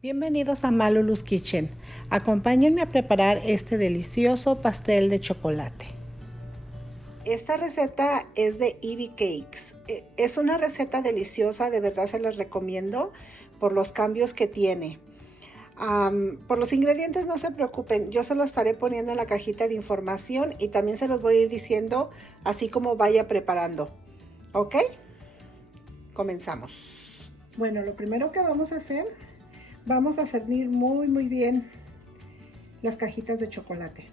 Bienvenidos a Malulu's Kitchen. Acompáñenme a preparar este delicioso pastel de chocolate. Esta receta es de Ivy Cakes. Es una receta deliciosa, de verdad se las recomiendo por los cambios que tiene. Por los ingredientes no se preocupen, yo se los estaré poniendo en la cajita de información y también se los voy a ir diciendo así como vaya preparando. ¿Ok? Comenzamos. Bueno, lo primero que vamos a hacer, vamos a cernir muy bien las cajitas de chocolate.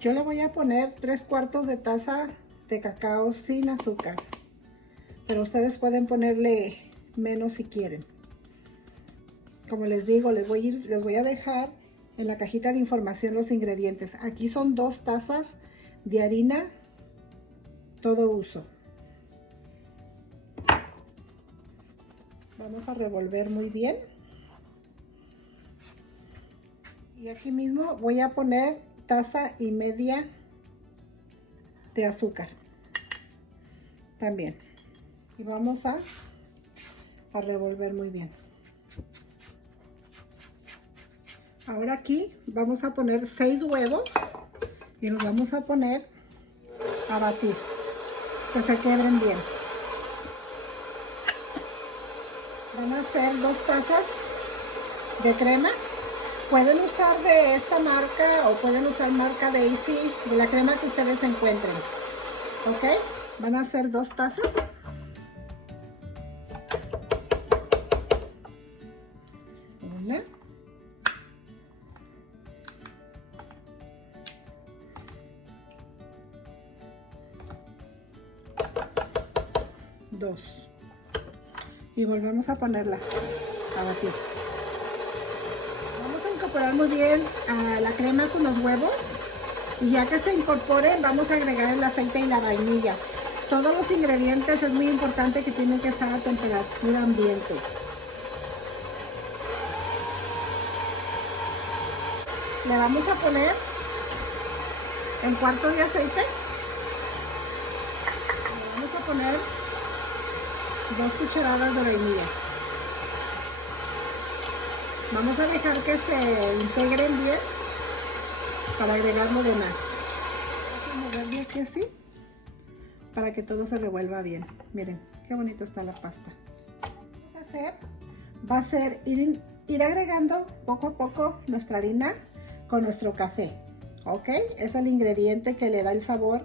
Yo le voy a poner 3/4 de taza de cacao sin azúcar, pero ustedes pueden ponerle menos si quieren. Como les digo, les voy a dejar en la cajita de información los ingredientes. Aquí son 2 tazas de harina todo uso. Vamos a revolver muy bien. Y aquí mismo voy a poner 1,5 tazas de azúcar también. Y vamos a revolver muy bien. Ahora aquí vamos a poner 6 huevos y los vamos a poner a batir, que se quebren bien. Van a ser 2 tazas de crema. Pueden usar de esta marca o pueden usar marca Daisy, de la crema que ustedes encuentren. ¿Ok? Van a ser 2 tazas. Una. Dos. Y volvemos a ponerla a batir. Vamos a incorporar muy bien la crema con los huevos. Y ya que se incorpore, vamos a agregar el aceite y la vainilla. Todos los ingredientes es muy importante que tienen que estar a temperatura ambiente. Le vamos a poner el 1/4 de aceite. Le vamos a poner 2 cucharadas de vainilla. Vamos a dejar que se integren bien para agregarlo de más. Vamos a moverlo aquí así para que todo se revuelva bien. Miren qué bonita está la pasta. Lo que vamos a hacer va a ser ir agregando poco a poco nuestra harina con nuestro café. ¿Ok? Es el ingrediente que le da el sabor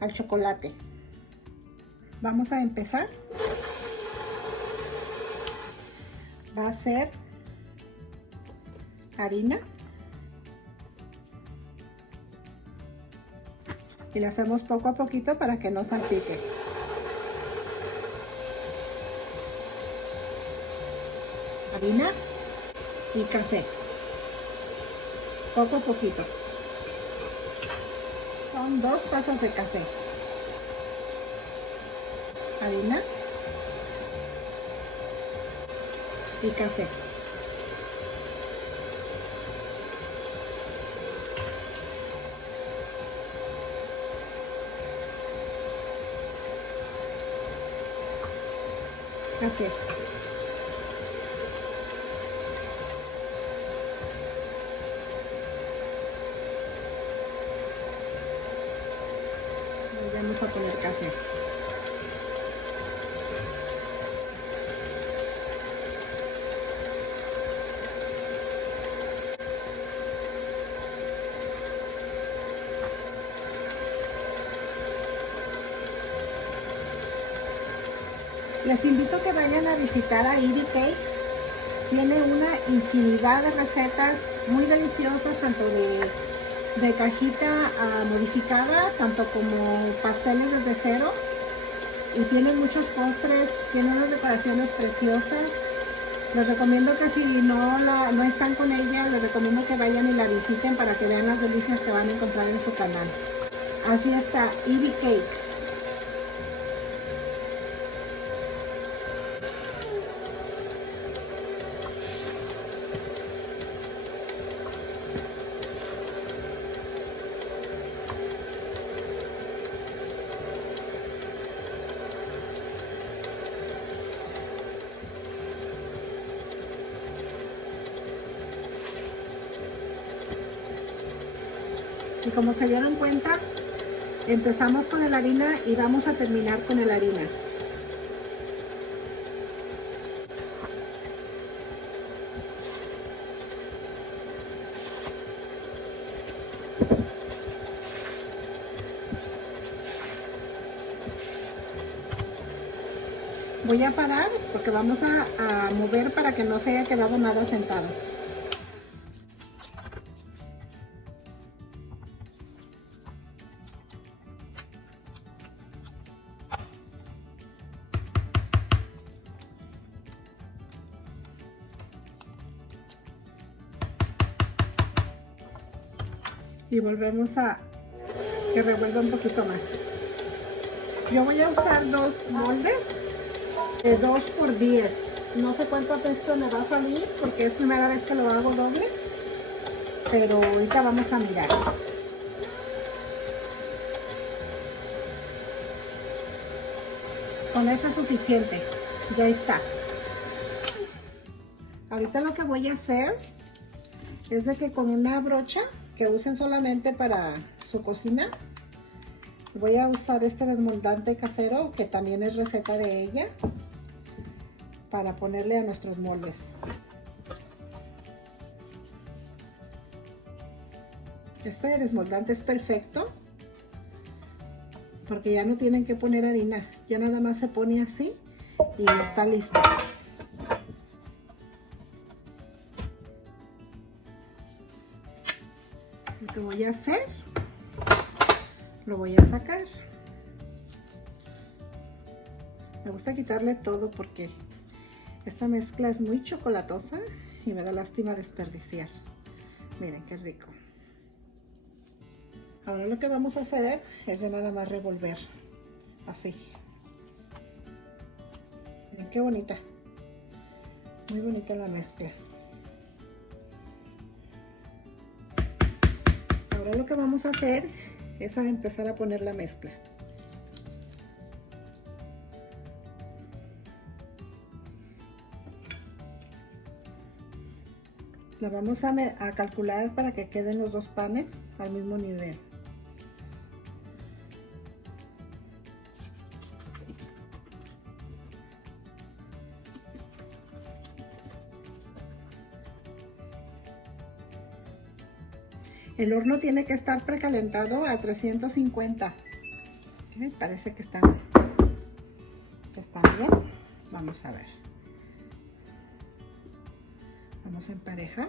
al chocolate. Vamos a empezar. Va a ser harina y le hacemos poco a poquito para que no salpique. Harina y café, poco a poquito. Son 2 tazas de café. Harina y café. Café. Vamos a poner café. Les invito a que vayan a visitar a Ivy Cakes. Tiene una infinidad de recetas muy deliciosas, tanto de cajita modificada, tanto como pasteles desde cero. Y tienen muchos postres, tiene unas decoraciones preciosas. Les recomiendo que si no están con ella, les recomiendo que vayan y la visiten para que vean las delicias que van a encontrar en su canal. Así está, Ivy Cakes. como se dieron cuenta, empezamos con la harina y vamos a terminar con la harina. Voy a parar porque vamos a mover para que no se haya quedado nada sentado. Y volvemos a que revuelva un poquito más. Yo voy a usar 2 moldes de 2 por 10. No sé cuánto peso me va a salir porque es primera vez que lo hago doble, pero ahorita vamos a mirar. Con eso es suficiente, ya está. Ahorita lo que voy a hacer es de que con una brocha que usen solamente para su cocina, voy a usar este desmoldante casero que también es receta de ella, para ponerle a nuestros moldes. Este desmoldante es perfecto porque ya no tienen que poner harina, ya nada más se pone así y está listo. Lo que voy a hacer, lo voy a sacar. Me gusta quitarle todo porque esta mezcla es muy chocolatosa y me da lástima desperdiciar. Miren qué rico. Ahora lo que vamos a hacer es ya nada más revolver así. Miren qué bonita, muy bonita la mezcla. Ahora lo que vamos a hacer es a empezar a poner la mezcla. La vamos a calcular para que queden los 2 panes al mismo nivel. El horno tiene que estar precalentado a 350. Parece que están bien. Vamos a ver. Vamos a emparejar.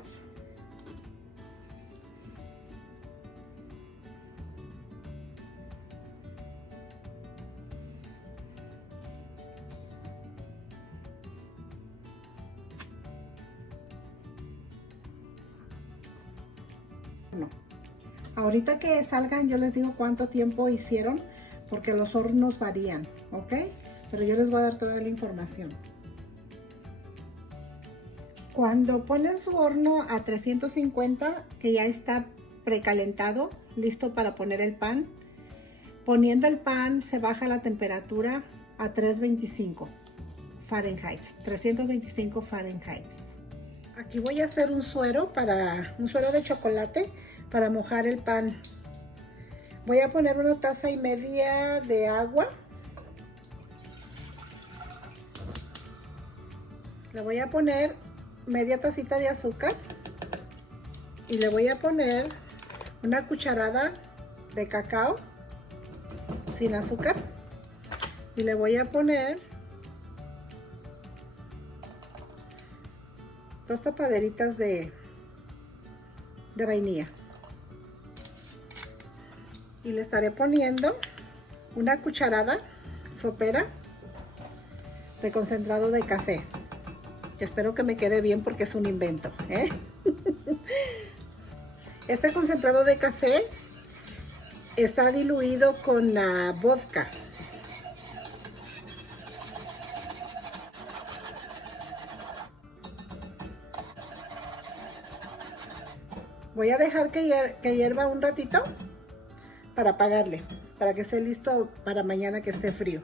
No. Ahorita que salgan yo les digo cuánto tiempo hicieron porque los hornos varían, ¿ok? Pero yo les voy a dar toda la información. Cuando ponen su horno a 350, que ya está precalentado, listo para poner el pan, poniendo el pan se baja la temperatura a 325 Fahrenheit, 325 Fahrenheit. Aquí voy a hacer un suero de chocolate para mojar el pan. Voy a poner 1,5 tazas de agua. Le voy a poner media tacita de azúcar y le voy a poner una cucharada de cacao sin azúcar y le voy a poner 2 tapaderitas de vainilla y le estaré poniendo una cucharada sopera de concentrado de café. Espero que me quede bien porque es un invento, ¿eh? Este concentrado de café está diluido con vodka. Voy a dejar que hierva un ratito para apagarle, para que esté listo para mañana que esté frío.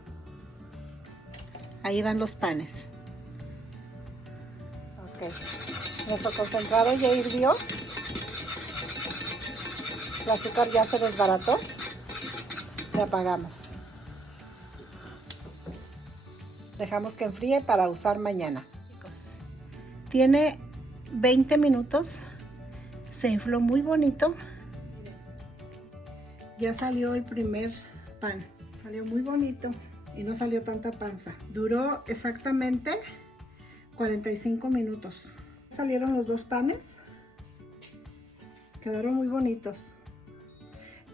Ahí van los panes. Ok, nuestro concentrado ya hirvió. El azúcar ya se desbarató. Y apagamos. Dejamos que enfríe para usar mañana. Tiene 20 minutos. Se infló muy bonito. Ya salió el primer pan. Salió muy bonito y no salió tanta panza. Duró exactamente 45 minutos. Salieron los dos panes. Quedaron muy bonitos.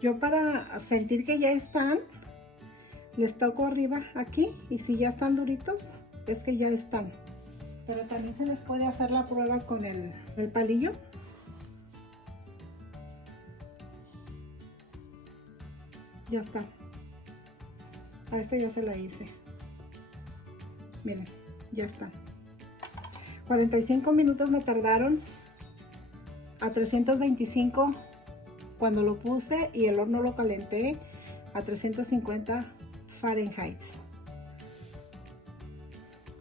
Yo para sentir que ya están, les toco arriba aquí y si ya están duritos, es que ya están. Pero también se les puede hacer la prueba con el palillo. Ya está. A este ya se la hice. Miren, ya está. 45 minutos me tardaron a 325 cuando lo puse y el horno lo calenté a 350 Fahrenheit.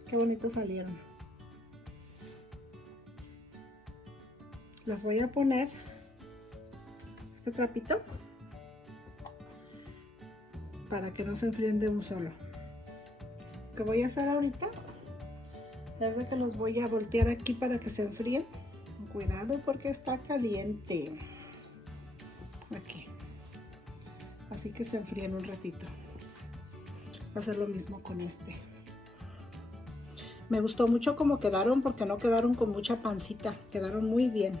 Qué bonitos salieron. Las voy a poner este trapito para que no se enfríen de un solo. Lo que voy a hacer ahorita es de que los voy a voltear aquí para que se enfríen. Cuidado porque está caliente. Aquí. Así que se enfríen un ratito. Voy a hacer lo mismo con este. Me gustó mucho cómo quedaron porque no quedaron con mucha pancita. Quedaron muy bien.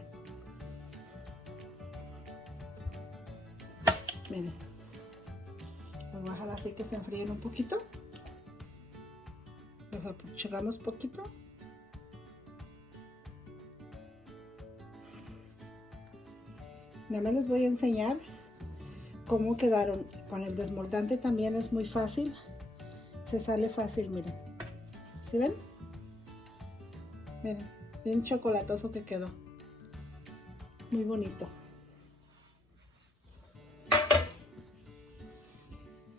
Miren. Los voy a dejar así que se enfríen un poquito. Los apachurramos poquito. Nada más les voy a enseñar cómo quedaron. Con el desmoldante también es muy fácil. Se sale fácil, miren. ¿Sí ven? Miren, bien chocolatoso que quedó. Muy bonito.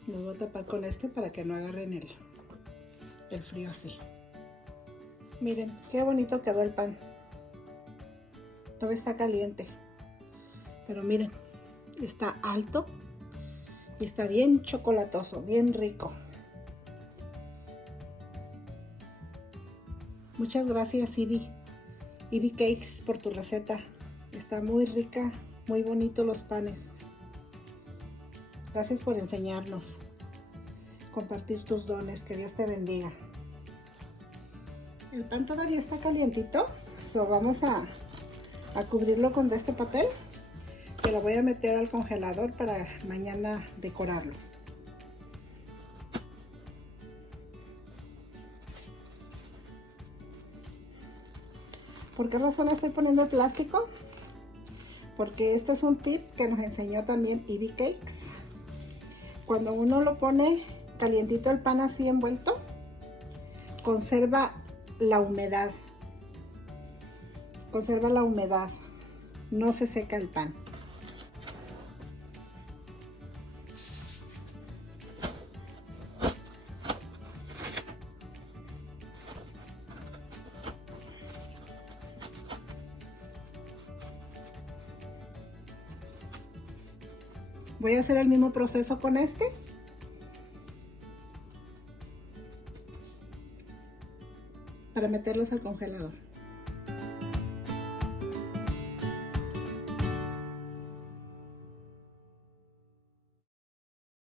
Los voy a tapar con este para que no agarren el frío así. Miren, qué bonito quedó el pan. Todavía está caliente. Pero miren, está alto y está bien chocolatoso, bien rico. Muchas gracias Ivy Cakes por tu receta. Está muy rica, muy bonito los panes. Gracias por enseñarnos, compartir tus dones, que Dios te bendiga. El pan todavía está calientito, so vamos a cubrirlo con este papel, que lo voy a meter al congelador para mañana decorarlo. ¿Por qué razón estoy poniendo el plástico? Porque este es un tip que nos enseñó también Ivy Cakes. Cuando uno lo pone calientito el pan así envuelto, conserva la humedad. Conserva la humedad. No se seca el pan. Voy a hacer el mismo proceso con este. Para meterlos al congelador.